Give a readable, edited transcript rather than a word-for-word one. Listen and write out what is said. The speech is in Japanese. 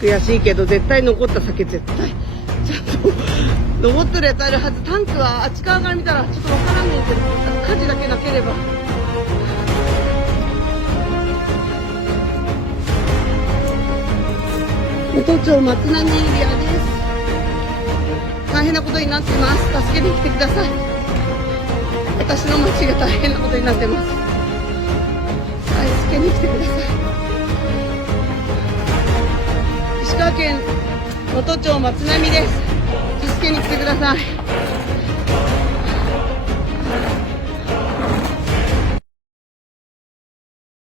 悔しいけど絶対残った酒絶対ちゃんと残ってるやつあるはず。タンクはあっち側から見たらちょっとわからんねんけど、火事だけなければ。能登町松波エリアです。大変なことになっています。助けに来てください。私の町が大変なことになってます。助けに来てください。石川県能登町松波です。助けに来てください。